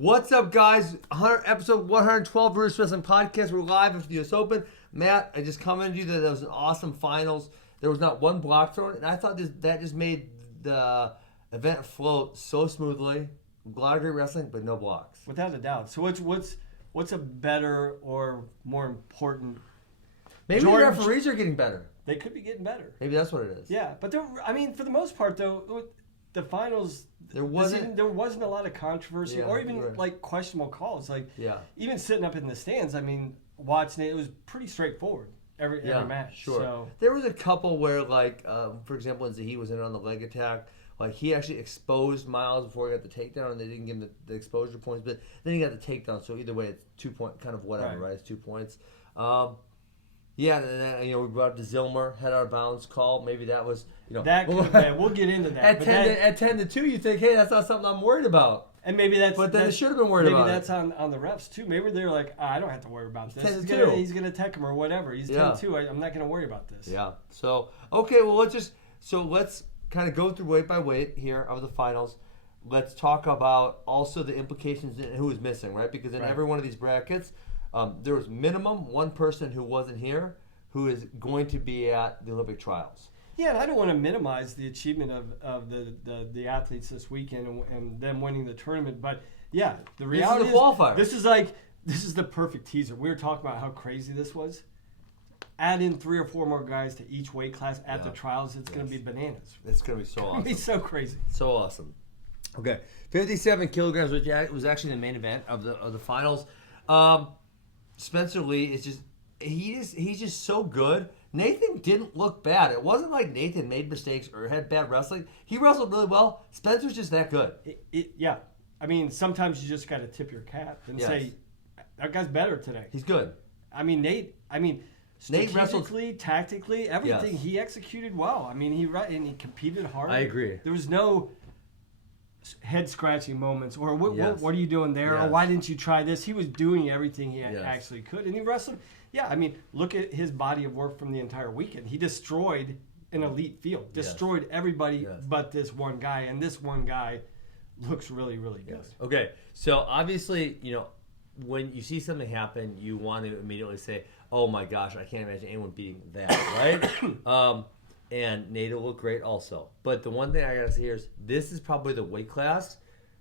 What's up, guys? Episode 112 RUDIS Wrestling Podcast. We're live after the U.S. Open. Matt, I just commented you that was an awesome finals. There was not one block thrown, and I thought that just made the event float so smoothly. A lot of great wrestling, but no blocks. Without a doubt. So what's a better or more important? Maybe the referees are getting better. They could be getting better. Maybe that's what it is. Yeah, but for the most part, though, the finals there wasn't a lot of controversy or even like questionable calls. Like even sitting up in the stands, I mean, watching it was pretty straightforward every match. Sure. So there was a couple where, like, for example, when Zahid was in on the leg attack. Like, he actually exposed Miles before he got the takedown, and they didn't give him the exposure points. But then he got the takedown, so either way, it's 2 point, kind of whatever, right? It's 2 points. And then, we brought up the Zilmer head out of bounds call. Maybe that was, that could be. We'll get into that. At 10-2, you think, hey, that's not something I'm worried about. And maybe that's. But then it should have been worried about. Maybe that's on the refs too. Maybe they're like, I don't have to worry about this. 10-2. He's gonna tech him or whatever. He's 10-2. I'm not gonna worry about this. Yeah. So okay, well let's kind of go through weight by weight here of the finals. Let's talk about also the implications and who was missing, right? Because in every one of these brackets, there was minimum one person who wasn't here who is going to be at the Olympic trials. Yeah, and I don't want to minimize the achievement of the athletes this weekend and them winning the tournament, but yeah, the reality is this is the perfect teaser. We were talking about how crazy this was. Add in 3 or 4 more guys to each weight class at the trials. It's going to be bananas. It's going to be so awesome. It's going to be so crazy. So awesome. Okay, 57 kilograms, which was actually the main event of the finals. Spencer Lee is just he's just so good. Nathan didn't look bad. It wasn't like Nathan made mistakes or had bad wrestling. He wrestled really well. Spencer's just that good. Yeah. I mean, sometimes you just got to tip your cap and say, that guy's better today. He's good. I mean, Nate strategically, tactically, everything he executed well. I mean, he competed hard. I agree. There was no head scratching moments or what are you doing there or why didn't you try this? He was doing everything he actually could, and he wrestled. Yeah, I mean, look at his body of work from the entire weekend. He destroyed an elite field, destroyed everybody but this one guy, and this one guy looks really, really good. Okay, so obviously, when you see something happen, you want to immediately say, oh my gosh, I can't imagine anyone beating that, right? And Nate will look great also. But the one thing I got to say here is this is probably the weight class,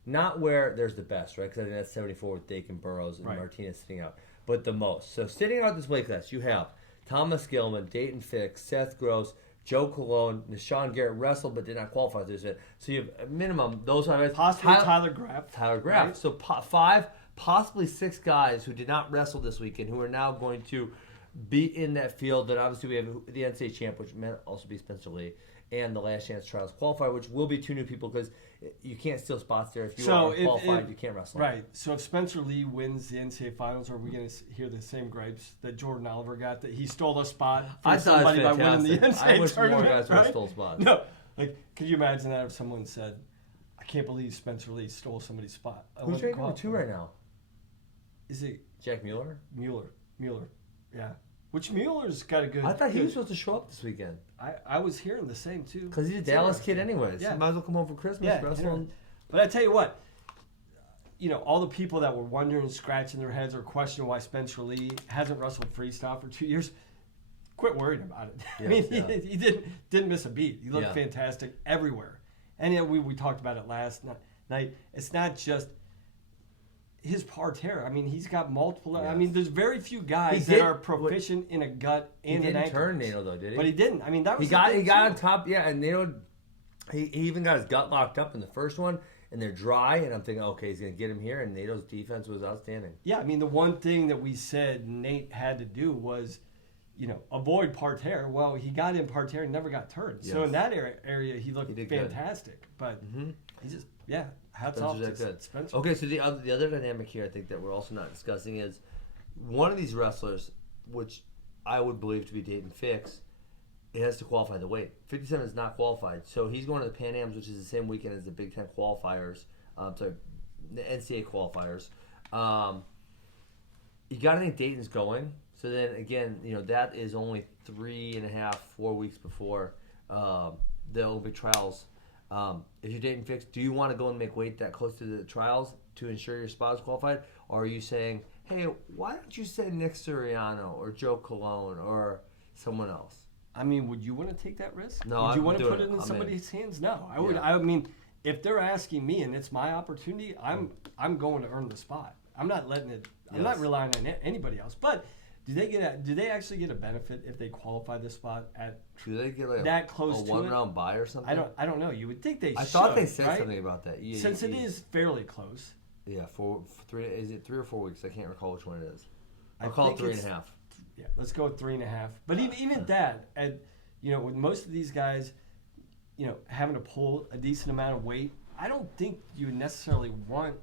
not where there's the best, right? Because I think that's 74 with Dakin Burrows and Martinez sitting out. But the most. So sitting out this weight class, you have Thomas Gilman, Dayton Fix, Seth Gross, Joe Colon, Nashawn Garrett wrestled but did not qualify for this event. So you have a minimum, those are possibly Tyler Graff. Right? So 5, possibly 6 guys who did not wrestle this weekend who are now going to be in that field. Then obviously we have the NCAA champ, which may also be Spencer Lee, and the Last Chance Trials qualifier, which will be 2 new people because you can't steal spots there. If you are qualified, you can't wrestle. Right. So if Spencer Lee wins the NCAA finals, are we going to hear the same gripes that Jordan Oliver got, that he stole a spot from somebody by winning the NCAA I wish tournament? More guys would have stole spots. No. Like, could you imagine that if someone said, I can't believe Spencer Lee stole somebody's spot? Who's ranked number 2 right now? Is it Jack Mueller? Mueller. Yeah. Which Mueller's got a good... I thought he was supposed to show up this weekend. I was hearing the same, too. Because he's a Dallas kid anyways. Yeah. He might as well come home for Christmas. Wrestle. But I tell you what, all the people that were wondering, scratching their heads, or questioning why Spencer Lee hasn't wrestled freestyle for 2 years, quit worrying about it. I mean, he didn't miss a beat. He looked fantastic everywhere. And we talked about it last night. It's not just his parterre. I mean, he's got multiple. I mean, there's very few guys that are proficient in a gut and an ankle. He didn't turn Nato though, did he? But he didn't. I mean, that was he got on top. Yeah, and Nato, he even got his gut locked up in the first one, and they're dry. And I'm thinking, okay, he's gonna get him here. And Nato's defense was outstanding. Yeah, I mean, the one thing that we said Nate had to do was, avoid parterre. Well, he got in parterre and never got turned. So in that area, he looked fantastic. Good. But he just hats off to Spencer. Okay, so the other dynamic here, I think that we're also not discussing is one of these wrestlers, which I would believe to be Dayton Fix, it has to qualify the weight. 57 is not qualified, so he's going to the Pan Ams, which is the same weekend as the Big Ten qualifiers. The NCAA qualifiers. You got to think Dayton's going. So then again, that is only 3.5, 4 weeks before the Olympic trials. If you're dating fixed, do you want to go and make weight that close to the trials to ensure your spot is qualified? Or are you saying, hey, why don't you say Nick Suriano or Joe Colon or someone else? I mean, would you want to take that risk? No, would you I'm want to doing put it in it. somebody's hands? No, I would. Yeah. I mean, if they're asking me and it's my opportunity, I'm going to earn the spot. I'm not letting it. I'm not relying on anybody else. But do they actually get a benefit if they qualify the spot at? Do they get like that close a to one-round bye or something? I don't know. You would think they should. I thought they said right? something about that. Yeah, Since it is fairly close. Yeah, for 3. Is it 3 or 4 weeks? I can't recall which one it is. I I'll call it think 3.5. Yeah, let's go with 3.5. But even that, with most of these guys, having to pull a decent amount of weight, I don't think you necessarily want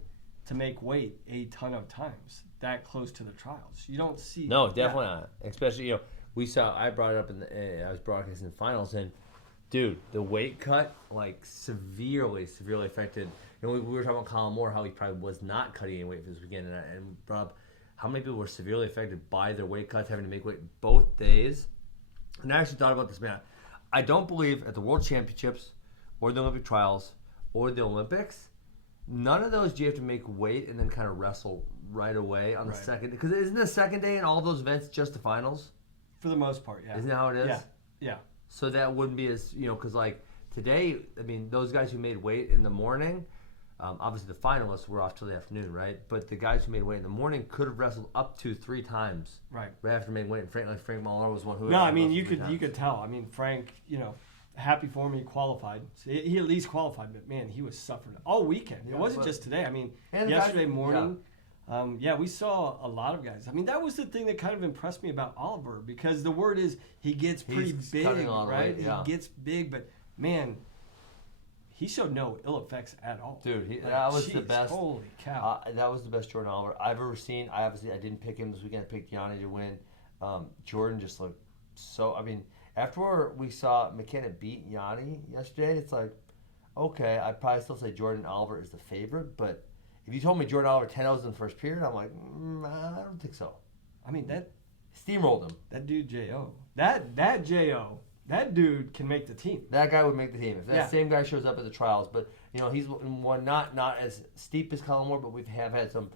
to make weight a ton of times that close to the trials. You don't see. No, definitely not. Especially, I brought it up I was broadcasting finals, and dude, the weight cut like severely affected. We were talking about Colin Moore, how he probably was not cutting any weight for this weekend, and brought up how many people were severely affected by their weight cuts, having to make weight both days. And I actually thought about this, man. I don't believe at the World Championships or the Olympic trials or the Olympics, none of those do you have to make weight and then kind of wrestle right away on the second. Because isn't the second day in all those events just the finals? For the most part, yeah. Isn't that how it is? Yeah. So that wouldn't be as, because like today, I mean, those guys who made weight in the morning, obviously the finalists were off till the afternoon, right? But the guys who made weight in the morning could have wrestled up to 3 times. Right after making weight. And Frank Molinaro was one who. No, I mean you could tell. I mean Frank, happy for him he qualified. So he at least qualified, but man, he was suffering all weekend. It wasn't just today. I mean, yesterday morning. We saw a lot of guys. I mean, that was the thing that kind of impressed me about Oliver, because the word is he gets pretty big, right? Weight, yeah. He gets big, but man, he showed no ill effects at all. Dude, that was the best. Holy cow. That was the best Jordan Oliver I've ever seen. I didn't pick him this weekend. I picked Yanni to win. Jordan just looked so, I mean, after we saw McKenna beat Yanni yesterday, it's like, okay, I'd probably still say Jordan Oliver is the favorite, but if you told me Jordan Oliver 10-0 in the first period, I'm like, I don't think so. I mean, that steamrolled him. That dude J.O. That J.O. That dude can make the team. That guy would make the team if that same guy shows up at the trials. But he's one not as steep as Colin Moore, but we have had some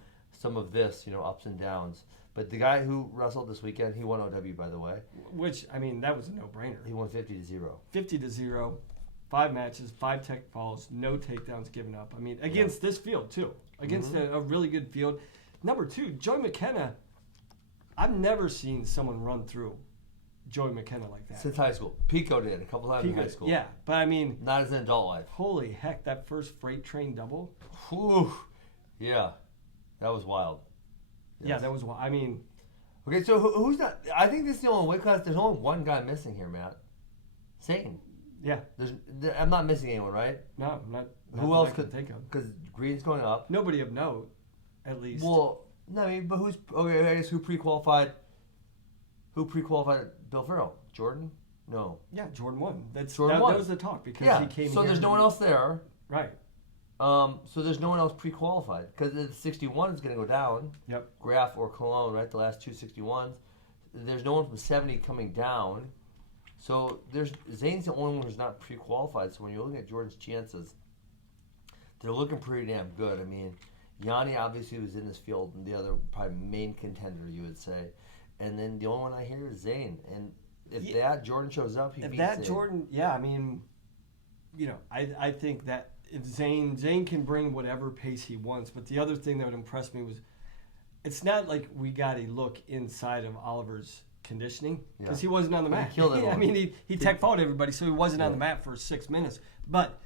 of this, ups and downs. But the guy who wrestled this weekend, he won OW, by the way. Which, I mean, that was a no-brainer. He won 50-0. 50-0, 5 matches, 5 tech falls, no takedowns given up. I mean, against this field too, against a really good field. Number 2, Joey McKenna. I've never seen someone run through Joey McKenna like that. Since high school. Pico did a couple times in high school. Yeah, but I mean... Not as an adult life. Holy heck, that first freight train double. Whew. Yeah, that was wild. Yes. Yeah, that was wild. I mean... Okay, so who's not... I think this is the only weight class. There's only one guy missing here, Matt. Satan. Yeah. I'm not missing anyone, right? No, not who else could think of? Because Green's going up. Nobody of note, at least. Well, no, I mean, but who's... Okay, I guess who pre-qualified... Who pre-qualified Bill Farrell? Jordan? No. Yeah, Jordan won. That won. was the talk because he came so here. There's no one else there. Right. So there's no one else pre-qualified because the 61 is going to go down. Yep. Graf or Cologne, right? The last 2 61s. There's no one from 70 coming down. So Zane's the only one who's not pre-qualified. So when you're looking at Jordan's chances, they're looking pretty damn good. I mean, Yanni obviously was in this field, and the other probably main contender, you would say. And then the only one I hear is Zane. And if that Jordan shows up, he beats Zane. Jordan, I mean, I think that if Zane can bring whatever pace he wants. But the other thing that would impress me was, it's not like we got a look inside of Oliver's conditioning because he wasn't on the mat. He killed everyone. I mean, he tech fouled everybody, so he wasn't on the mat for 6 minutes. But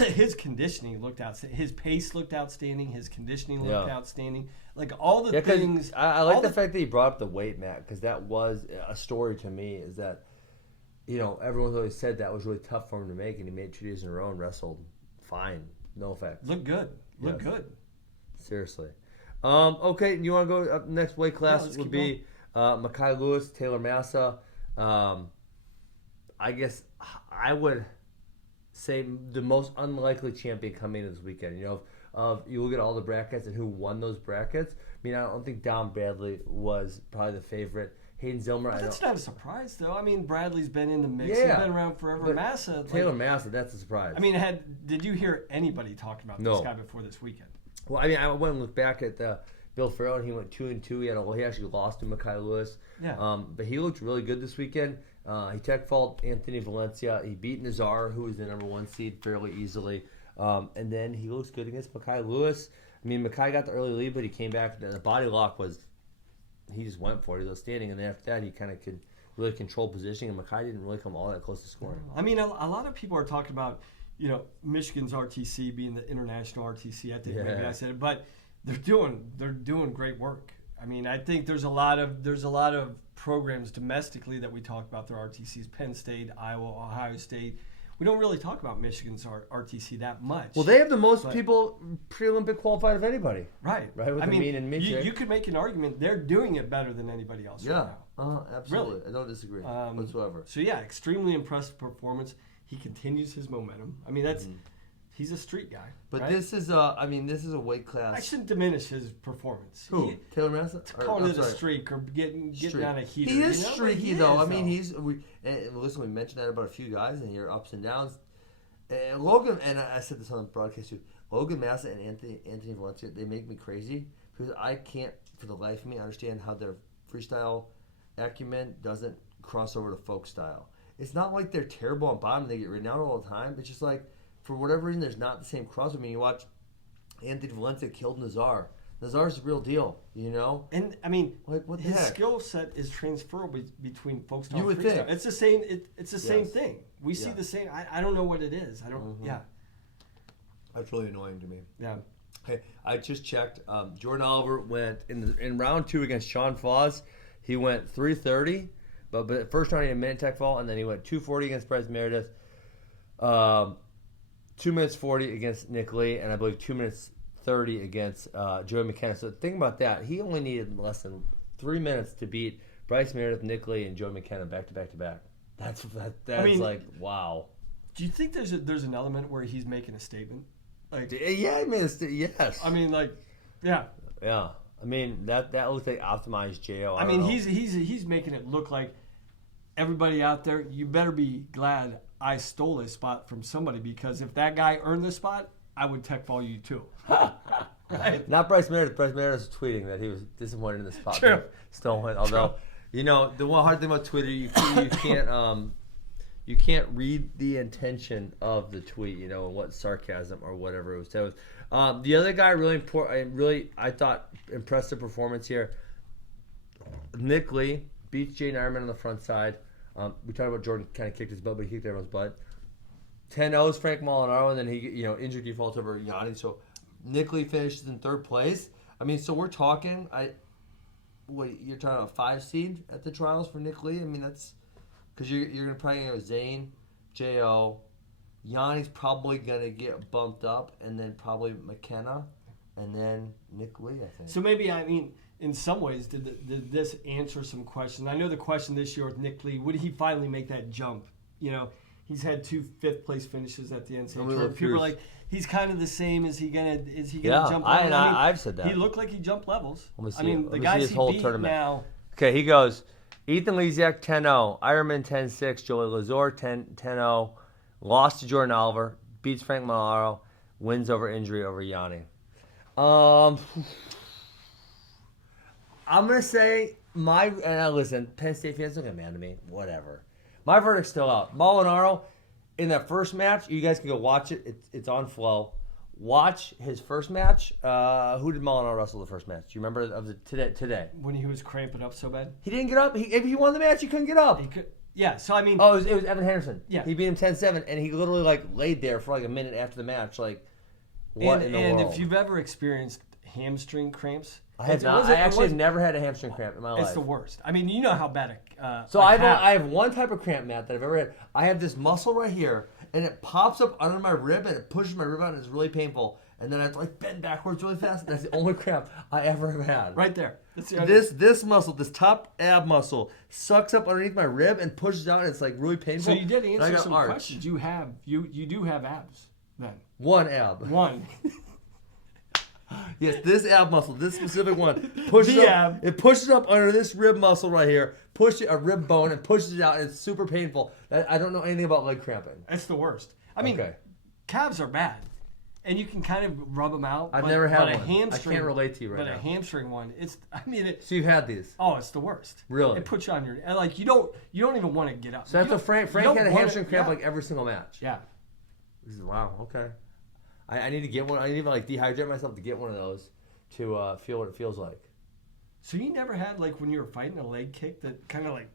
his conditioning looked outstanding. His pace looked outstanding. His conditioning looked outstanding. Like all the things. I like the fact that he brought up the weight, Matt, because that was a story to me. Is that everyone's always said that was really tough for him to make, and he made 2 days in a row and wrestled fine, no effects. Look good. Look good. Seriously. Okay, you want to go up next weight class would be Makai Lewis, Taylor Massa. I guess I would say the most unlikely champion coming in this weekend. You look at all the brackets and who won those brackets. I mean, I don't think Don Bradley was probably the favorite. Hayden Zillmer. But that's not a surprise, though. I mean, Bradley's been in the mix. Yeah. He's been around forever. But Massa. Taylor Massa, that's a surprise. I mean, did you hear anybody talking about this guy before this weekend? Well, I mean, I went and looked back at Bill Farrell, and he went 2-2. He actually lost to Mekhi Lewis. Yeah. But he looked really good this weekend. He tech-faulted Anthony Valencia. He beat Nazar, who was the number 1 seed, fairly easily. And then he looks good against Mekhi Lewis. I mean, Mekhi got the early lead, but he came back. The body lock was, he just went for it. He was outstanding. And then after that, he kind of could really control positioning, and Mekhi didn't really come all that close to scoring. I mean, a lot of people are talking about, Michigan's RTC being the international RTC. I think maybe I said it, but they're doing great work. I mean, I think there's a lot of programs domestically that we talk about their RTCs. Penn State, Iowa, Ohio State. We don't really talk about Michigan's RTC that much. Well, they have the most people pre-Olympic qualified of anybody. Right. With mean and mid. You could make an argument they're doing it better than anybody else right now. Absolutely. Really? I don't disagree whatsoever. So, extremely impressive performance. He continues his momentum. I mean, he's a street guy. But right? this is a weight class. I shouldn't diminish his performance. Who? Taylor Massa? Calling it a streak or getting on a heater. He is streaky, though. I mean, listen, we mentioned that about a few guys, and your ups and downs. And Logan, and I said this on the broadcast too, Logan Massa and Anthony Valencia, they make me crazy because I can't, for the life of me, understand how their freestyle acumen doesn't cross over to folk style. It's not like they're terrible on bottom, they get ridden out all the time. It's just like, for whatever reason, there's not the same cross. I mean, you watch Anthony Valencia killed Nazar. Nazar's the real deal, And I mean, like what the his heck? skill set is transferable between folk style You would and freestyle. think. It's the same. It's the same thing. We see the same. I don't know what it is. I don't. Mm-hmm. Yeah. That's really annoying to me. Yeah. Hey, I just checked. Jordan Oliver went in round 2 against Sean Foss. He went 3:30, but first round he had a minute tech fall, and then he went 2:40 against Bryce Meredith. 2 minutes 40 against Nick Lee, and I believe 2 minutes 30 against Joey McKenna. So think about that. He only needed less than 3 minutes to beat Bryce Meredith, Nick Lee, and Joey McKenna back to back. That's like wow. Do you think there's an element where he's making a statement? Like, yeah, he made a statement. Yes. I mean, like, yeah. Yeah. I mean that looks like optimized JO. I mean, he's making it look like everybody out there. You better be glad I stole this spot from somebody, because if that guy earned this spot, I would tech fall you too. Right? Not Bryce Meredith. Bryce Meredith was tweeting that he was disappointed in the spot. True. Stolen. Although, the one hard thing about Twitter, you can't read the intention of the tweet, and what sarcasm or whatever it was. The other guy really important. I thought impressive performance here. Nick Lee beats Jay Nyerman on the front side. We talked about Jordan kind of kicked his butt, but he kicked everyone's butt. 10-0's Frank Molinaro, and then he injured default over Yanni. So Nick Lee finishes in 3rd place. I mean, so we're talking. You're talking about a 5 seed at the trials for Nick Lee. I mean, that's because you're gonna probably go Zane, Jo, Yanni's probably gonna get bumped up, and then probably McKenna, and then Nick Lee. I think. So maybe in some ways, did this answer some questions? I know the question this year with Nick Lee, would he finally make that jump? He's had 2 5th-place finishes at the NCAA tournament. People are like, he's kind of the same. Is he gonna jump? I've said that. He looked like he jumped levels. The guys he beat tournament. now. Okay, he goes. Ethan Lesiak 10-0, Ironman 10-6, Joey Lazor 10-0, lost to Jordan Oliver, beats Frank Molinaro, wins over injury over Yanni. I'm gonna say listen, Penn State fans don't get mad at me. Whatever. My verdict's still out. Molinaro in that first match, you guys can go watch it. It's on Flow. Watch his first match. Who did Molinaro wrestle the first match? Do you remember of the today? When he was cramping up so bad? He didn't get up. If he won the match, he couldn't get up. Yeah, so I mean... Oh, it was Evan Henderson. Yeah. He beat him 10-7, and he literally laid there for a minute after the match. What in the world? And if you've ever experienced hamstring cramps... I have not. I actually have never had a hamstring cramp in my life. It's the worst. I mean, you know how bad I have one type of cramp, Matt, that I've ever had. I have this muscle right here, and it pops up under my rib, and it pushes my rib out, and it's really painful. And then I have to bend backwards really fast. That's the only cramp I ever have had. Right there. This muscle, this top ab muscle, sucks up underneath my rib and pushes out, and it's really painful. So you did answer some questions. You do have abs then. One ab. One. Yes, this ab muscle, this specific one, pushes up. Ab. It pushes up under this rib muscle right here, push a rib bone and pushes it out, and it's super painful. I don't know anything about leg cramping. It's the worst. I mean, calves are bad, and you can kind of rub them out. I've never had one. A hamstring, I can't relate to you right now. But a hamstring one, So you've had these? Oh, it's the worst. Really? It puts you on your like you don't even want to get up. So that's what Frank had a hamstring cramp like every single match. Yeah. Wow. Okay. I need to get one. I need to like dehydrate myself to get one of those to feel what it feels like. So you never had like when you were fighting a leg kick that kind of like.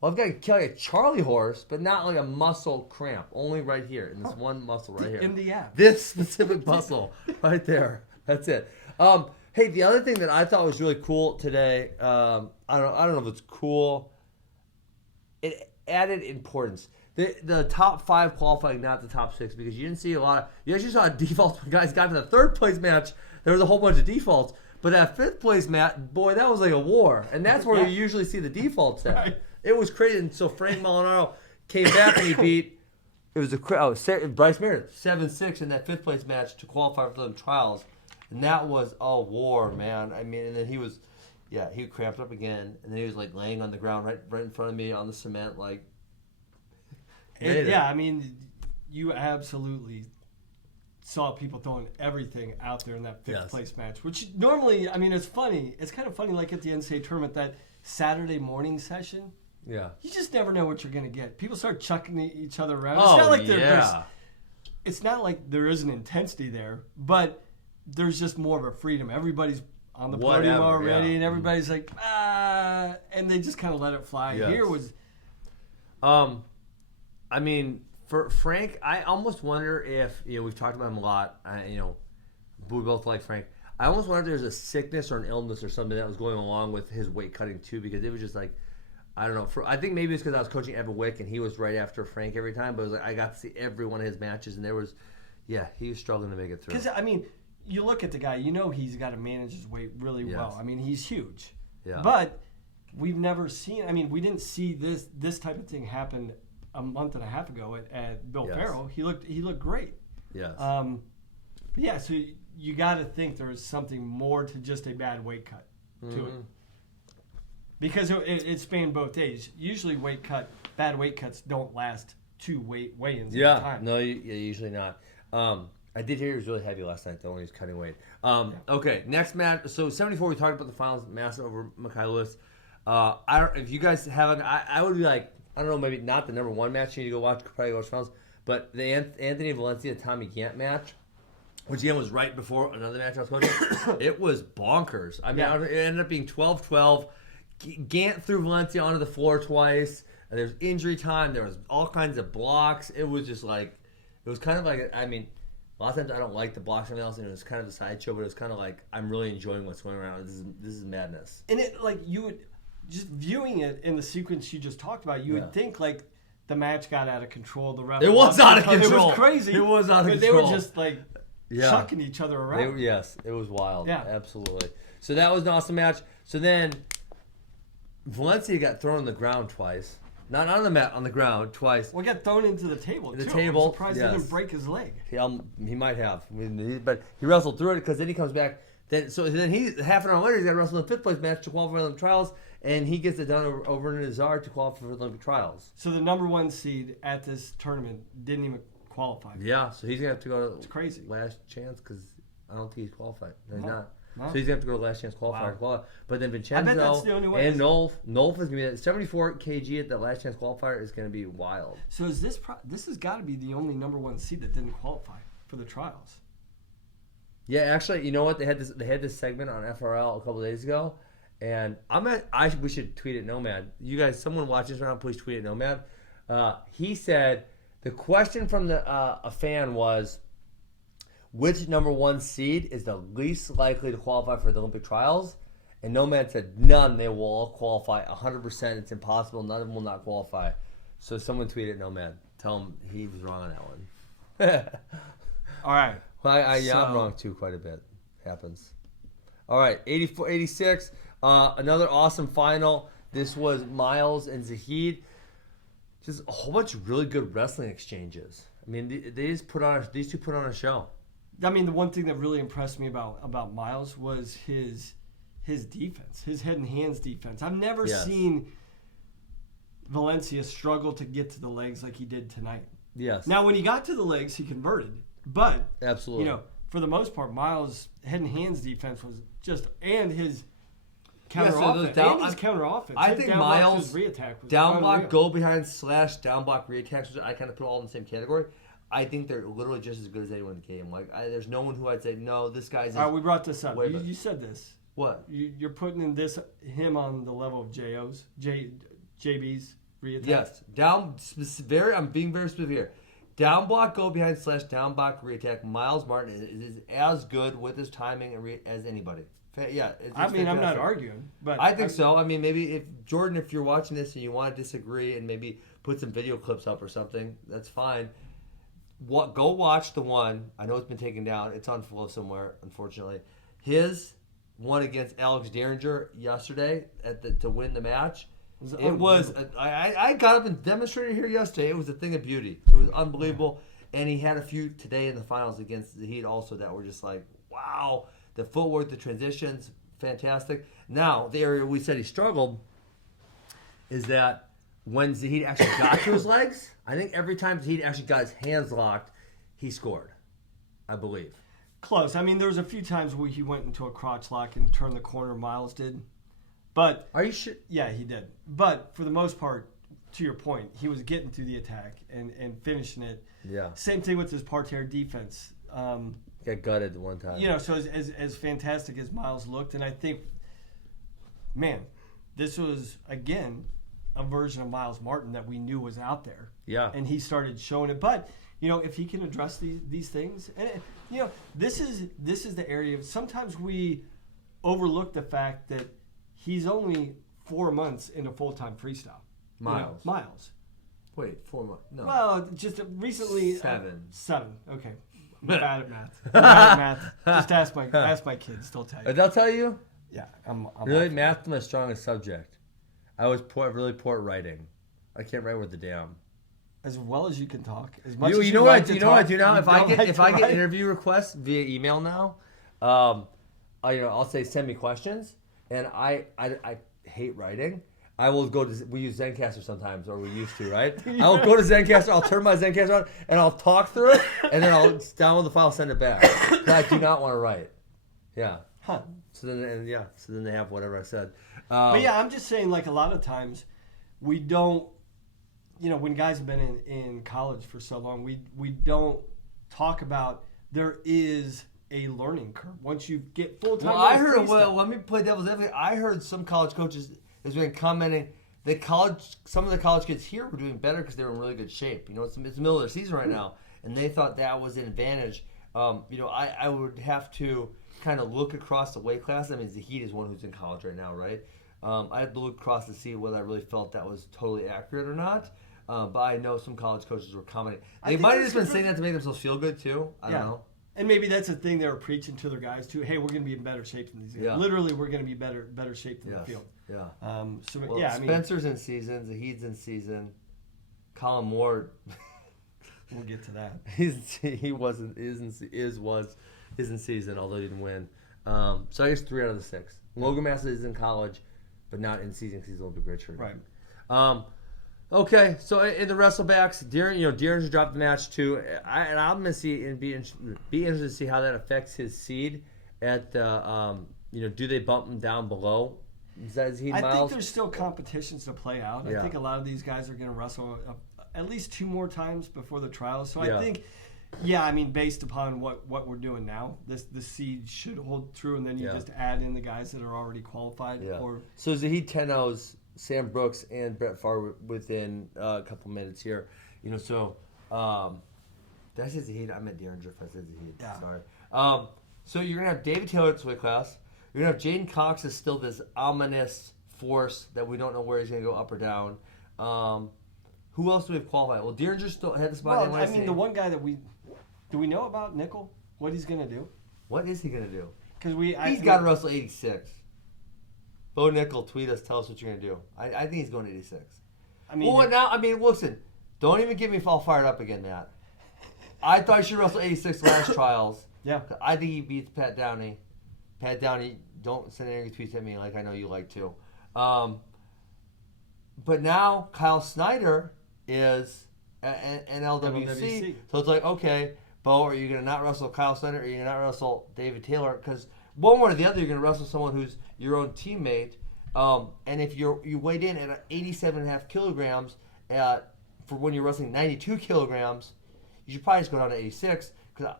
Well, I've got like a Charlie horse, but not like a muscle cramp. Only right here in this one muscle right here. In the ab. This specific muscle right there. That's it. Hey, the other thing that I thought was really cool today. I don't know if it's cool. It added importance. The top 5 qualifying, not the top 6, because you didn't see a lot of. You actually saw defaults when guys got to the 3rd place match. There was a whole bunch of defaults. But that 5th place match, boy, that was like a war. And that's where you usually see the defaults at. Right. It was crazy. And so Frank Molinaro came back and he beat. It was Bryce Meredith 7-6 in that 5th place match to qualify for the trials. And that was a war, man. I mean, and then he was, he cramped up again. And then he was like laying on the ground right in front of me on the cement, like. I mean, you absolutely saw people throwing everything out there in that 5th place match, which normally, I mean, it's funny. It's kind of funny, like at the NCAA tournament, that Saturday morning session. Yeah. You just never know what you're going to get. People start chucking each other around. It's not like it's not like there is an intensity there, but there's just more of a freedom. Everybody's on the podium already, and everybody's like, and they just kind of let it fly. Yes. Here was... I mean, for Frank, I almost wonder if, we've talked about him a lot, we both like Frank. I almost wonder if there's a sickness or an illness or something that was going along with his weight cutting too, because it was just like, I don't know. I think maybe it's because I was coaching Evan Wick and he was right after Frank every time, but it was like I got to see every one of his matches and there was, he was struggling to make it through. Because, I mean, you look at the guy, he's got to manage his weight really well. I mean, he's huge. Yeah. But we've never seen, we didn't see this type of thing happen a month and a half ago at Bill Farrell. He looked great. Yes. So you got to think there is something more to just a bad weight cut to it, because it spanned both days. Usually bad weight cuts don't last 2 weigh-ins at a time. No, usually not. I did hear he was really heavy last night though when he was cutting weight. Okay, next match. So 74, we talked about the finals, massive over Mekhi Lewis. If you guys haven't, I would be like, I don't know, maybe not the number 1 match you need to go watch, probably go watch finals, but the Anthony Valencia Tommy Gant match, which again was right before another match I was coaching, it was bonkers. I mean, it ended up being 12-12. Gant threw Valencia onto the floor twice. And there was injury time. There was all kinds of blocks. It was just like, it was kind of like, a lot of times I don't like the blocks and everything else, and it was kind of a sideshow, but it was kind of like, I'm really enjoying what's going around. This is madness. And it, like, you would... Just viewing it in the sequence you just talked about, you would think like the match got out of control. The ref, it was out of control. It was crazy. It was out of control. They were just like chucking each other around. Yes, it was wild. Yeah, absolutely. So that was an awesome match. So then Valencia got thrown on the ground twice. Not on the mat, on the ground twice. Well, he got thrown into the table. The table. I'm surprised he didn't break his leg. He might have, but he wrestled through it because then he comes back. Then he half an hour later he's got to wrestle in the 5th place match to qualify for the Olympic trials, and he gets it done over in Nazar to qualify for the Olympic trials. So the number 1 seed at this tournament didn't even qualify. Yeah, so he's gonna have to go to it's crazy. Last chance because I don't think he's qualified. No, he's not. No. So he's gonna have to go to last chance qualifier. Wow. But then Vincenzo and Nolf is gonna be 74 kg at the last chance qualifier is gonna be wild. So is this has got to be the only number 1 seed that didn't qualify for the trials? Yeah, actually, you know what? They had this segment on FRL a couple of days ago, and we should tweet at Nomad. You guys, someone watches right now, please tweet at Nomad. He said the question from a fan was, which number 1 seed is the least likely to qualify for the Olympic trials? And Nomad said none. They will all qualify 100%. It's impossible. None of them will not qualify. So someone tweeted at Nomad. Tell him he was wrong on that one. All right. Well, I'm wrong too, quite a bit. Happens. All right, 84-86. Another awesome final. This was Miles and Zahid. Just a whole bunch of really good wrestling exchanges. I mean, these two put on a show. I mean, the one thing that really impressed me about Miles was his defense, his head and hands defense. I've never seen Valencia struggled to get to the legs like he did tonight. Yes. Now, when he got to the legs, he converted. But, Absolutely. For the most part, Miles' head and hands defense was just, and his Yeah, so those counter offense. I think Miles' reattack was down block, unreal. go behind / down block reattacks, which I kind of put all in the same category. I think they're literally just as good as anyone in the game. Like, there's no one who I'd say, no, this guy's. All right, we brought this up. way better. You said this. What? You're putting him on the level of JB's reattack. Yes. I'm being very specific here. Down block, go behind / down block reattack. Miles Martin is as good with his timing as anybody. Yeah. I'm not arguing, but I think so. I mean, maybe if you're watching this and you want to disagree and maybe put some video clips up or something, that's fine. Go watch the one. I know it's been taken down. It's on Flow somewhere, unfortunately. His one against Alex Derringer yesterday to win the match. I got up and demonstrated here yesterday. It was a thing of beauty. It was unbelievable. And he had a few today in the finals against the Heat also that were just like, wow. The footwork, the transitions, fantastic. Now, the area we said he struggled is that when Zahid actually got to his legs, I think every time Zahid actually got his hands locked, he scored, I believe. Close. I mean, there was a few times where he went into a crotch lock and turned the corner. Miles did. But are you sure? Yeah, he did. But for the most part, to your point, he was getting through the attack and finishing it. Yeah. Same thing with his parterre defense. Got gutted one time. So as fantastic as Miles looked, and I think, man, this was, again, a version of Miles Martin that we knew was out there. Yeah. And he started showing it. But, if he can address these things, and, this is the area of, sometimes we overlook the fact that he's only 4 months into full-time freestyle. Miles. Wait, 4 months? No. Well, just recently. 7. 7, okay. I'm bad at math. Just ask my kids. They'll tell you. They'll tell you? Yeah, I'm really, math is my strongest subject. I was really poor at writing. I can't write with the damn. As well as you can talk. As much as you know what I do now? If I get interview requests via email now, I'll say send me questions, and I hate writing. I will go to, we use Zencaster sometimes, or we used to, right? I will go to Zencaster, I'll turn my Zencaster on, and I'll talk through it, and then I'll download the file, send it back. Because I do not want to write. Yeah. Huh. So then they have whatever I said. But yeah, I'm just saying, like, a lot of times we don't, when guys have been in college for so long, we don't talk about there is a learning curve. Once you get full-time. Let me play devil's advocate. I heard some college coaches has been commenting that some of the college kids here were doing better because they were in really good shape. It's the middle of their season right now, and they thought that was an advantage. I would have to kind of look across the weight class. I mean, Zahid is one who's in college right now, right? I have to look across to see whether I really felt that was totally accurate or not. But I know some college coaches were commenting. They might have just been saying that to make themselves feel good too. I don't know. And maybe that's a thing they were preaching to their guys too. Hey, we're going to be in better shape than these guys. Yeah. Literally, we're going to be better shape than the field. Yeah. Spencer's in season. Zahid's in season. Colin Moore. We'll get to that. Is in season, although he didn't win. So I guess 3 out of the 6. Logan Massa is in college, but not in season because he's a little bit richer. Right. Okay, so in the wrestlebacks, Derringer dropped the match too. I'm gonna see and be interested to see how that affects his seed. At do they bump him down below? I think there's still competitions to play out. Yeah. I think a lot of these guys are gonna wrestle at least 2 more times before the trials. So I think, based upon what we're doing now, the seed should hold true, and then you just add in the guys that are already qualified. Yeah. So Zahid Tenno's Sam Brooks and Brett Favre within a couple minutes here. Did I say Zahid? I meant Derringer if I said Zahid. Yeah. Sorry. So you're going to have David Taylor at the weight class. You're going to have Jaden Cox is still this ominous force that we don't know where he's going to go up or down. Who else do we have qualified? Well, Derringer still had the spot. Well, the one guy that do we know about Nickel? What he's going to do? What is he going to do? Because he's got to wrestle 86. Bo Nickel, tweet us. Tell us what you're going to do. I think he's going to 86. Listen. Don't even get me all fired up again, Matt. I thought he should wrestle 86 last trials. Yeah. I think he beats Pat Downey. Pat Downey, don't send any tweets at me like I know you like to. But now Kyle Snyder is an LWC. So it's like, okay, Bo, are you going to not wrestle Kyle Snyder or are you going to not wrestle David Taylor? Because one way or the other, you're going to wrestle someone who's your own teammate. And if you weighed in at 87.5 kilograms for when you're wrestling 92 kilograms, you should probably just go down to 86. Because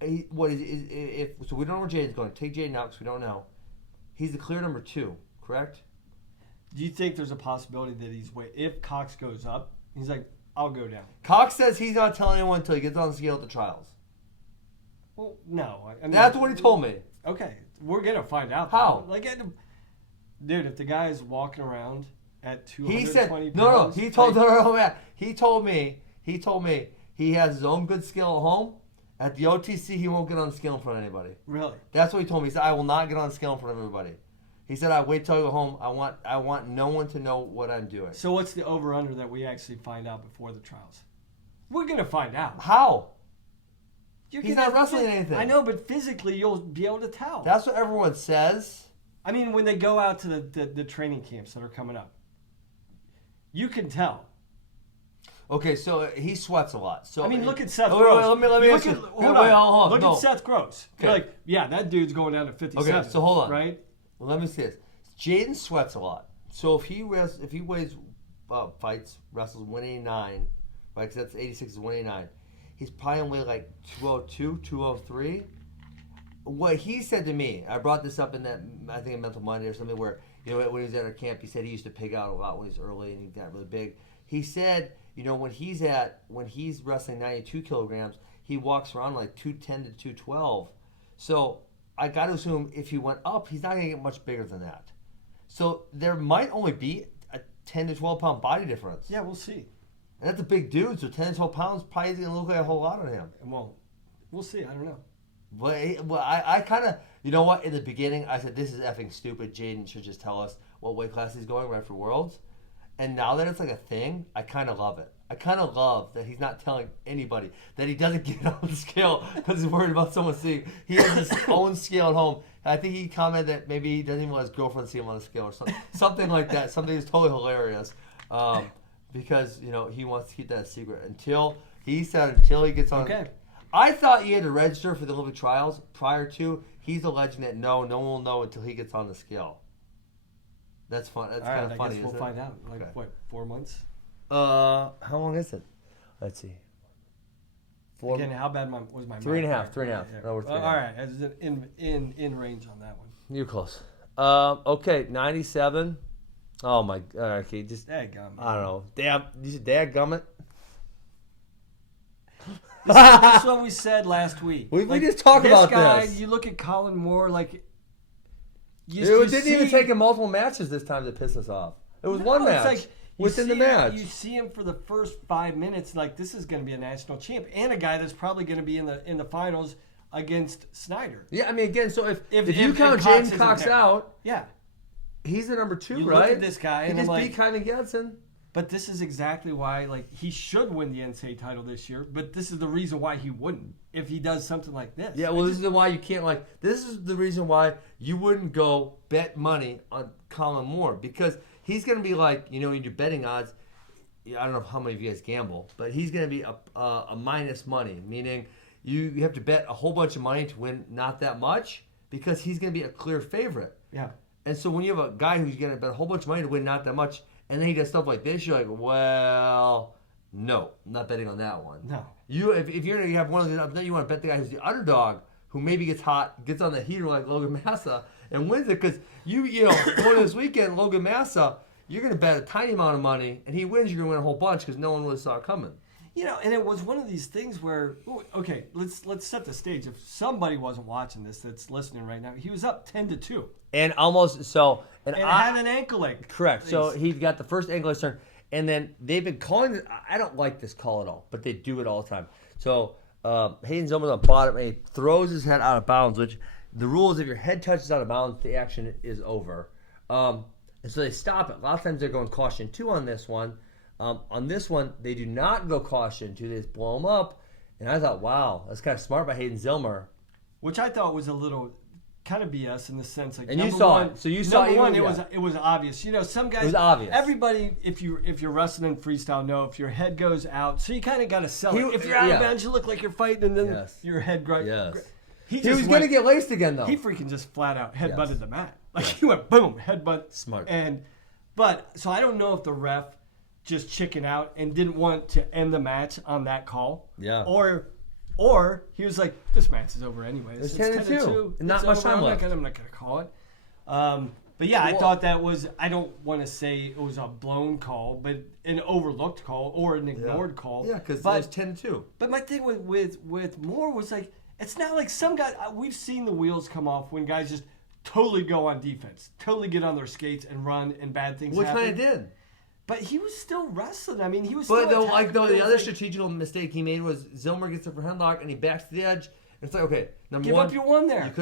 so we don't know where Jaden's going. Take Jaden out because we don't know. He's the clear number 2, correct? Do you think there's a possibility that if Cox goes up, he's like, I'll go down? Cox says he's not telling anyone until he gets on the scale at the trials. Well, no. I mean, that's what he told me. Okay, we're gonna find out. How? Dude, if the guy is walking around at 220 he said, pounds... No, he told me he has his own good skill at home. At the OTC, he won't get on the scale in front of anybody. Really? That's what he told me. He said, I will not get on the scale in front of everybody. He said, I wait till I go home. I want no one to know what I'm doing. So what's the over-under that we actually find out before the trials? We're going to find out. How? He's not wrestling anything. I know, but physically you'll be able to tell. That's what everyone says. I mean, when they go out to the training camps that are coming up, you can tell. Okay, so he sweats a lot. So I mean, look at Seth Gross. Let me ask you. Look at Seth Gross. Okay. You're like, yeah, that dude's going down to 57. Okay, so hold on. Right? Well, let me say this. Jaden sweats a lot. So if he wrestles 189, right? Because that's 86 is 189. He's probably only like 202, 203. What he said to me, I brought this up in that, I think in Mental Monday or something, where, you know, when he was at our camp, he said he used to pig out a lot when he was early and he got really big. He said, you know, when he's wrestling 92 kilograms, he walks around like 210 to 212. So I got to assume if he went up, he's not going to get much bigger than that. So there might only be a 10 to 12 pound body difference. Yeah, we'll see. And that's a big dude, so 10 to 12 pounds probably isn't going to look like a whole lot on him. Well, we'll see. I don't know. Well, I kind of, you know what, in the beginning, I said, this is effing stupid. Jaden should just tell us what weight class he's going right for Worlds. And now that it's like a thing, I kind of love it. I kind of love that he's not telling anybody, that he doesn't get on the scale because he's worried about someone seeing. He has his own scale at home. I think he commented that maybe he doesn't even want his girlfriend to see him on the scale or something like that. Something that's totally hilarious. Because, you know, he wants to keep that a secret until he gets on. Okay. I thought he had to register for the Olympic trials prior to. He's alleging that no one will know until he gets on the scale. That's fun. That's kind of funny. I guess we'll find out. Like, okay. what, 4 months? How long is it? Let's see. Again, how bad was my 3.5. 3.5. Yeah. No, we're 3.5. All right, in range on that one. You're close. Okay, 97. Oh my. Okay, just. Dadgummit. I don't know. Dadgummit. This is what we said last week. We just talked about guy, this. You look at Colin Moore, like. It didn't even take him multiple matches this time to piss us off. It was one match. Like, within the match. You see him for the first 5 minutes, like this is going to be a national champ, and a guy that's probably going to be in the finals against Snyder. Yeah, I mean, again, so if you count James Cox out, yeah, he's the number 2, you right? Look at this guy, he and just I'm beat Kynan Gadsden. But this is exactly why, like, he should win the NCAA title this year. But this is the reason why he wouldn't if he does something like this. Yeah, well, this is why you can't, like, this is the reason why you wouldn't go bet money on Colin Moore, because he's going to be like, you know, in your betting odds, I don't know how many of you guys gamble, but he's going to be a minus money, meaning you have to bet a whole bunch of money to win not that much, because he's going to be a clear favorite. Yeah. And so when you have a guy who's going to bet a whole bunch of money to win not that much, and then he does stuff like this, you're like, well, no, I'm not betting on that one. No. If you're going to have one of these, then you want to bet the guy who's the underdog, who maybe gets hot, gets on the heater like Logan Massa, and wins it. Because you know, going to this weekend, Logan Massa, you're going to bet a tiny amount of money, and he wins, you're going to win a whole bunch because no one really saw it coming. You know, and it was one of these things where, okay, let's set the stage. If somebody wasn't watching this that's listening right now, he was up 10-2. And almost so. And had an ankle leg. Correct. So he got the first ankle turn. And then they've been calling it. I don't like this call at all, but they do it all the time. So Hayden Zillmer's on the bottom, and he throws his head out of bounds, which the rule is if your head touches out of bounds, the action is over. And so they stop it. A lot of times they're going caution 2 on this one. On this one, they do not go caution 2. They just blow him up. And I thought, wow, that's kind of smart by Hayden Zillmer. Which I thought was a little kind of BS in the sense like. And you saw it, so you saw number one. yeah. It was obvious. You know, some guys. It was obvious. Everybody, if you're wrestling in freestyle, know if your head goes out, so you kind of got to sell it. If you're out of bounds, you look like you're fighting, and then your head grinds. Yes. He was going to get laced again, though. He freaking just flat out headbutted the mat. Like he went boom, headbutt. Smart. But so I don't know if the ref just chickened out and didn't want to end the match on that call. Yeah. Or he was like, this match is over anyway. It's 10-2. And not much time left. I'm not going to call it. But yeah, I thought that was, I don't want to say it was a blown call, but an overlooked call or an ignored call. Yeah, because it was 10-2. But my thing with Moore was like, it's not like some guys, we've seen the wheels come off when guys just totally go on defense, totally get on their skates and run and bad things happen. Which kind of did. But he was still wrestling. I mean, he was still attacking. The other strategical mistake he made was Zillmer gets up for headlock and he backs to the edge. And it's like, okay, give up your one there.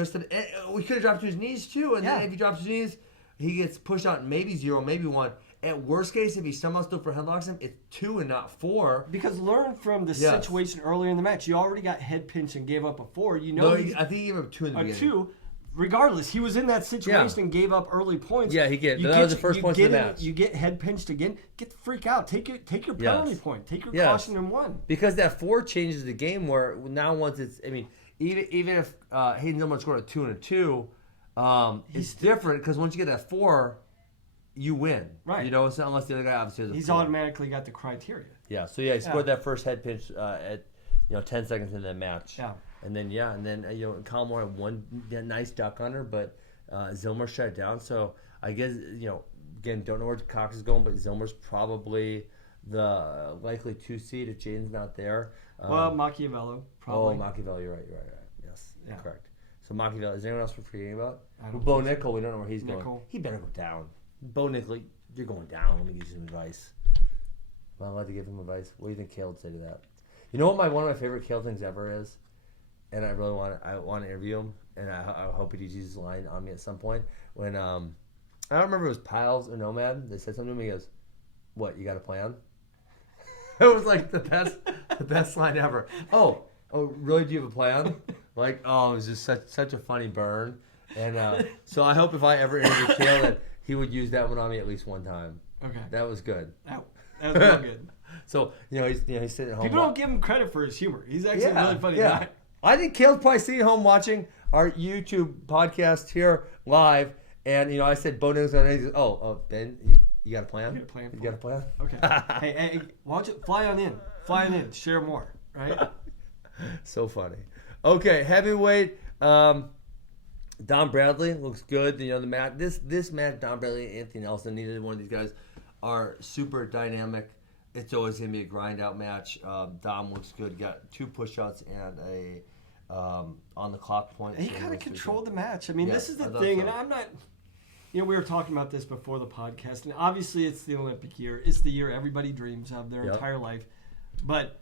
We could have dropped to his knees too. And then if he drops his knees, he gets pushed out maybe 0, maybe 1. At worst case, if he somehow still for headlocks him, it's 2 and not 4. Because learn from the situation earlier in the match. You already got head pinched and gave up a 4. You know, I think he gave up 2 in the beginning. 2. Regardless, he was in that situation and gave up early points. Yeah, that was the first points of the match. You get head pinched again, get the freak out. Take your penalty point. Take your caution and 1. Because that 4 changes the game where now once it's, I mean, even if Hayden Zillmer scored a 2 and a 2, it's different because once you get that 4, you win. Right. You know, so unless the other guy obviously has a 4. He's automatically got the criteria. Yeah, so he scored that first head pinch at 10 seconds into the match. Yeah. And then Colin Moore had one nice duck on her, but Zillmer shut it down. So I guess again, don't know where Cox is going, but Zillmer's probably the likely 2 seed if Jaden's not there. Well, Machiavello probably. Oh, Machiavello, you're right. Yes, correct. So Machiavello, is there anyone else we're forgetting about? Bo Nickel, we don't know where he's going. He better go down. Bo Nickel, you're going down. Let me give you some advice. Am I allowed to give him advice? What do you think Kale would say to that? You know what one of my favorite Kale things ever is? And I really want to interview him, and I hope he uses his line on me at some point. When I don't remember if it was Piles or Nomad, they said something to me. He goes, "What, you got a plan?" It was like the best line ever. Oh, really? Do you have a plan? Like, it was just such a funny burn. And so I hope if I ever interview Kale that he would use that one on me at least one time. Okay, that was good. That was real good. So he's sitting at home. People don't give him credit for his humor. He's actually a really funny guy. I think Kale's probably sitting at home watching our YouTube podcast here live, and I said Bo Nickel's on it. He goes, "Oh, Ben, you got a plan? You got a plan? You got a plan? Okay. hey, why don't you fly on in, share more, right?" So funny. Okay, heavyweight. Don Bradley looks good. The match. This match, Don Bradley and Anthony Nelson. Neither one of these guys are super dynamic. It's always going to be a grind-out match. Dom looks good. Got 2 push-outs and a on-the-clock point. And he kind of controlled the match. I mean, this is the thing, and I'm not... we were talking about this before the podcast, and obviously it's the Olympic year. It's the year everybody dreams of their entire life. But,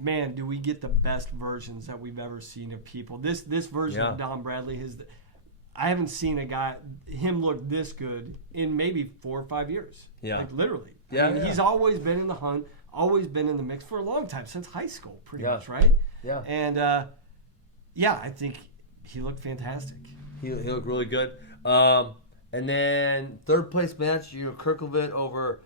man, do we get the best versions that we've ever seen of people. This version of Don Bradley, I haven't seen him look this good in maybe 4 or 5 years. Yeah. Like, literally. Yeah, I mean, he's always been in the hunt, always been in the mix for a long time, since high school, pretty much, right? Yeah. And, I think he looked fantastic. He looked really good. And then 3rd place match, Kirklevitt over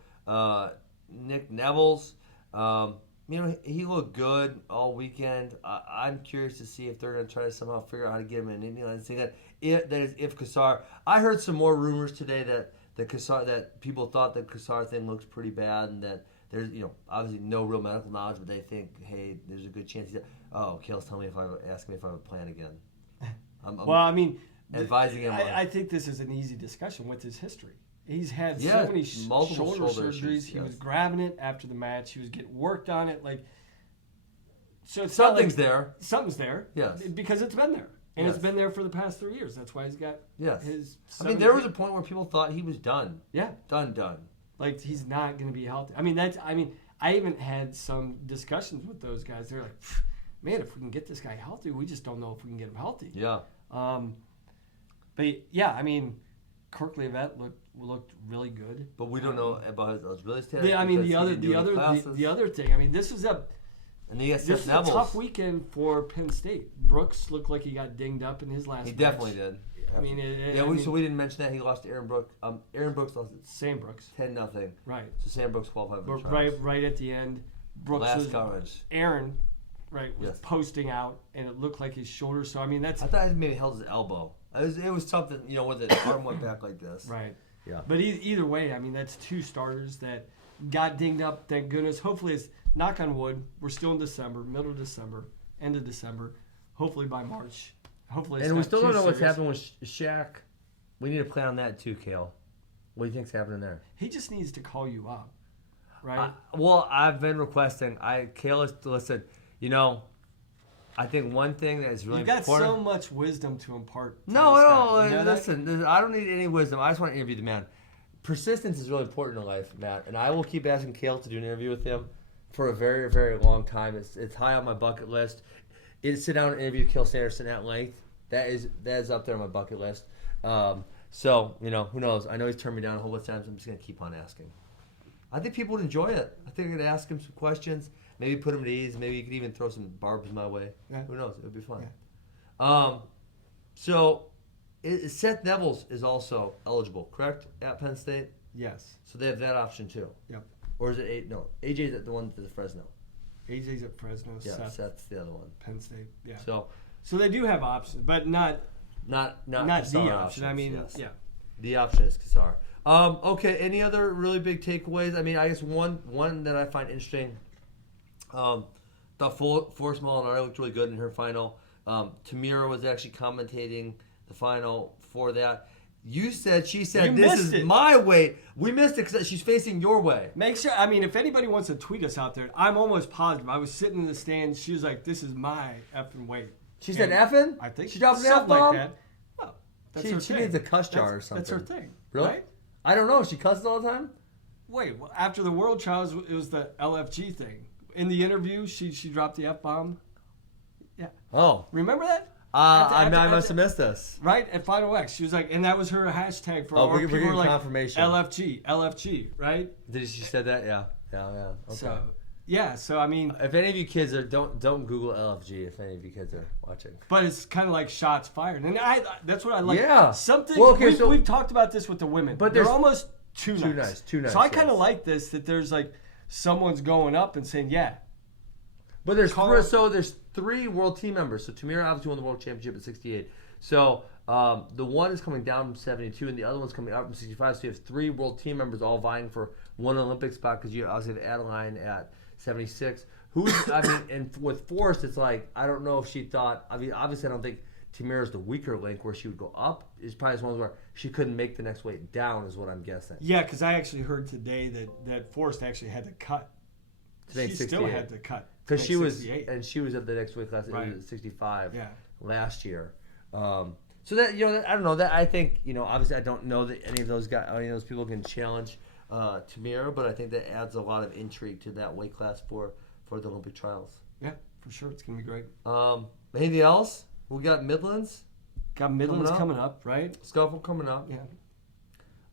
Nick Nevels. He looked good all weekend. I'm curious to see if they're going to try to somehow figure out how to get him in Indiana and say that if Kassar. I heard some more rumors today that people thought the Kassar thing looks pretty bad and that there's obviously no real medical knowledge, but they think, hey, there's a good chance. Kale's telling me ask me if I have a plan again. Advising him. I think this is an easy discussion with his history. He's had so many shoulder surgeries. He was grabbing it after the match. He was getting worked on it. So something's there. Something's there. Yes. Because it's been there. And it's been there for the past 3 years. That's why he's got his... there was a point where people thought he was done. Yeah. Done. Like, he's not going to be healthy. I even had some discussions with those guys. They're like, man, if we can get this guy healthy, we just don't know if we can get him healthy. Yeah. Kirklevitt looked really good. But we don't know about his really status. The other thing. This is And then you got This Seth is Nevels. a tough weekend for Penn State. Brooks looked like he got dinged up in his last He match. definitely did. I mean, so we didn't mention that he lost to Aaron Brooks. Aaron Brooks lost Sam Brooks. 10-0. Right. So Sam Brooks qualified for the But trials. right at the end, Brooks Last coverage. Aaron, was Yes. posting out, and it looked like his shoulder. So I mean, that's I thought he maybe held his elbow. It was something, with the arm went back like this. right. Yeah. But either way, I mean, that's two starters that got dinged up. Thank goodness. Hopefully, it's knock on wood. We're still in December, middle of December, end of December. Hopefully by March. Hopefully, it's And we not still too don't know what's serious. happening with Shaq. We need to plan on that too, Kale. What do you think's happening there? He just needs to call you up, right? Well, I've been requesting. Kale has listed. I think one thing that is really You've got important. so much wisdom to impart. To No, this guy. You know that? listen. I don't need any wisdom. I just want to interview the man. Persistence is really important in life, Matt, and I will keep asking Kale to do an interview with him for a very, very long time. It's high on my bucket list. Sit down and interview Kale Sanderson at length. That is up there on my bucket list. So who knows? I know he's turned me down a whole bunch of times. I'm just gonna keep on asking. I think people would enjoy it. I think I could ask him some questions. Maybe put him at ease. Maybe you could even throw some barbs my way. Yeah. Who knows? It would be fun. Yeah. So Seth Nevels is also eligible, correct, at Penn State? Yes. So they have that option too. Yep. Or is it No, AJ's at the one to the Fresno. AJ's at Fresno. Yeah, Seth, Seth's the other one. Penn State. Yeah. So they do have options, but not not the Kassar option. options, I mean, yes. yeah. The option is Kassar. Okay, any other really big takeaways? I mean, I guess one that I find interesting. The Forrest Molinaro looked really good in her final. Tamira was actually commentating the final for that. She said, You this missed is it. my way. We missed it because she's facing your way. Make sure. I mean, if anybody wants to tweet us out there, I'm almost positive. I was sitting in the stands. She was like, "This is my effing way." She said And effing? I think She dropped an something F-bomb? like that. Well, that's She her thing. needs a cuss jar or That's something. her thing. Really? Right? I don't know. She cusses all the time? Wait. Well, after the World Trials, it was the LFG thing. In the interview, she dropped the F-bomb. Yeah. Oh. Remember that? I must after- have missed this. Right at Final X, she was like, and that was her hashtag for. Oh, or we're people getting were like, confirmation. LFG, right? Did she said that? Yeah. Okay. So, yeah. So I mean, If any of you kids don't Google LFG if any of you kids are watching. but it's kind of like shots fired, and that's what I like. Yeah. Something. Well, okay, we've talked about this with the women, But they're there's- almost too nice. Too nice, So I kind of yes. like this that there's like someone's going up and saying, yeah. But there's Call- there's three world team members. So Tamira obviously won the world championship at 68. So the one is coming down from 72, and the other one's coming up from 65. So you have three world team members all vying for one Olympic spot because you obviously have Adeline at 76. And with Forrest, it's like I don't know if she thought. I mean, obviously I don't think Tamira's the weaker link where she would go up. It's probably just one where she couldn't make the next weight down, is what I'm guessing. Yeah, because I actually heard today that Forrest actually had to cut. To make She still 68. had to cut. Because she was 68. at the next weight class. It Right. was 65 Yeah. last year. So that I don't know that I think obviously I don't know that any of those people can challenge Tamira, but I think that adds a lot of intrigue to that weight class for the Olympic trials. Yeah, for sure. It's gonna be great. Anything else? We got Midlands. Got Midlands Coming coming up, right? Scuffle coming up. Yeah.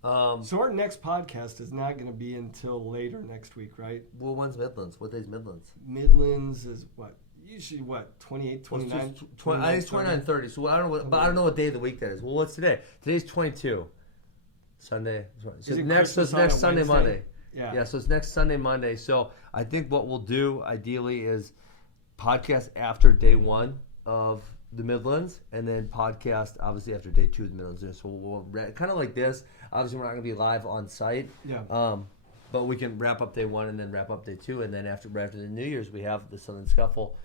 Well, So our next podcast is not going to be until later next week, right? when's Midlands? What day's Midlands? Midlands is what? Usually what? 28, 29? I think it's 29, 30. So I don't know but I don't know what day of the week that is. Well, what's today? Today's 22. Sunday. So Is it's it next Christmas on a Sunday, Wednesday? Monday. Yeah. So it's next Sunday, Monday. So I think what we'll do ideally is podcast after day one of the Midlands, and then podcast obviously after day two of the Midlands. So we'll kind of like this. Obviously, we're not going to be live on site. Yeah. But we can wrap up day one and then wrap up day two, and then after the New Year's, we have the Southern Scuffle,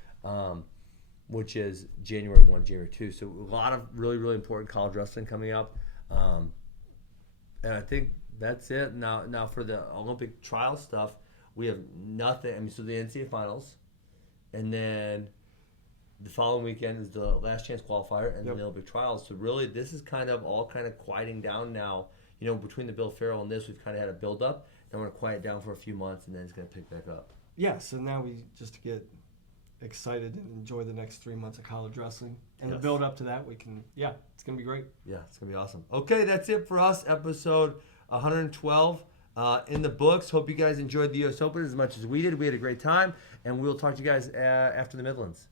which is January 1, January 2. So a lot of really, really important college wrestling coming up. And I think that's it. Now for the Olympic trial stuff, we have nothing. I mean, so the NCAA finals, and then the following weekend is the last chance qualifier and Yep. the Olympic trials. So really, this is kind of quieting down now. Between the Bill Farrell and this, we've kind of had a build up. Then we're going to quiet down for a few months, and then it's going to pick back up. Yeah, so now we just get excited and enjoy the next 3 months of college wrestling. And the Yes. build up to that, it's going to be great. Yeah, it's going to be awesome. Okay, that's it for us. Episode 112. in the books. Hope you guys enjoyed the U.S. Open as much as we did. We had a great time, and we'll talk to you guys after the Midlands.